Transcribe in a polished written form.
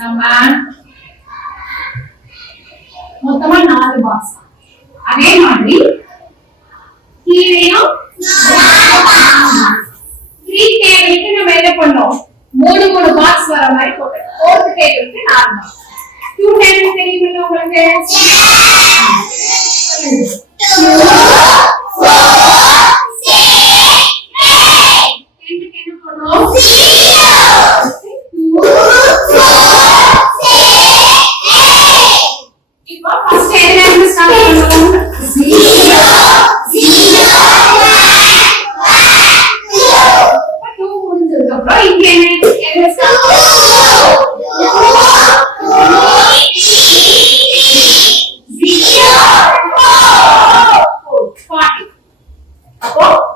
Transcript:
நம்ம மொத்தமா 4 பாக்ஸ். அதே மாதிரி கீழேயும் 3 டேபிளுக்கு நம்ம என்ன பண்ணோம், 3 பாக்ஸ் வர மாதிரி போட்டோம். 4th டேபிளுக்கு 4 பாக்ஸ். 2 டேபிள் தெரியுமில்ல உங்களுக்கு? 2